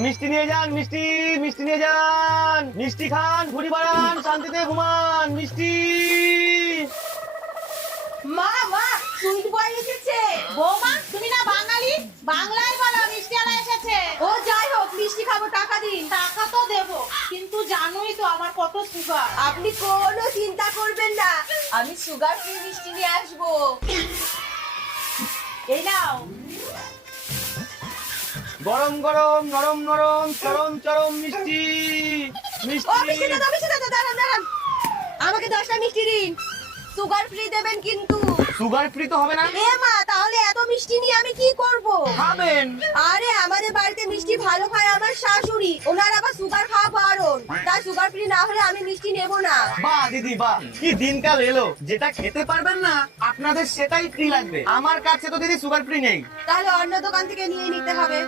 মিষ্টি নিয়ে যান, মিষ্টি মিষ্টি নিয়ে যান, মিষ্টি খান, ঘুড়ি বাড়ান, শান্তিতে ঘুমান, মিষ্টি। মা মা সুইট বয় এসেছে। বৌমা তুমি না বাঙালি, বাংলায় বলো মিষ্টি আলা এসেছে। ও যাই হোক, মিষ্টি খাবো, টাকা দিন। টাকা তো দেবো, কিন্তু জানোই তো আমার কত সুগার। আপনি কোনো চিন্তা করবেন না, আমি সুগার ফ্রি মিষ্টি নিয়ে আসবো। এই নাও। গরম গরম নরম নরম চরম চরম মিষ্টি ও মিষ্টি। মিষ্টি দাদা, মিষ্টি দাদা, দাঁড়ান দাঁড়ান, আমাকে 10টা মিষ্টি দিন। সুগার ফ্রি দেবেন কিন্তু। সুগার ফ্রি তো হবে না। এ মা, তাহলে এত মিষ্টি নিয়ে আমি কি করব? খাবেন? আরে আমাদের বাড়িতে মিষ্টি ভালো খায় আমার শাশুড়ি, ওনার আবার সুগার খাওয়া বারণ, তাই সুগার ফ্রি না হলে আমি মিষ্টি নেব না। বাহ দিদি বাহ, কি দিনকাল এলো, যেটা খেতে পারবেন না আপনাদের সেটাই ফ্রি লাগবে। আমার কাছে তো দিদি সুগার ফ্রি নেই। তাহলে অন্য দোকান থেকে নিয়ে নিতে হবে।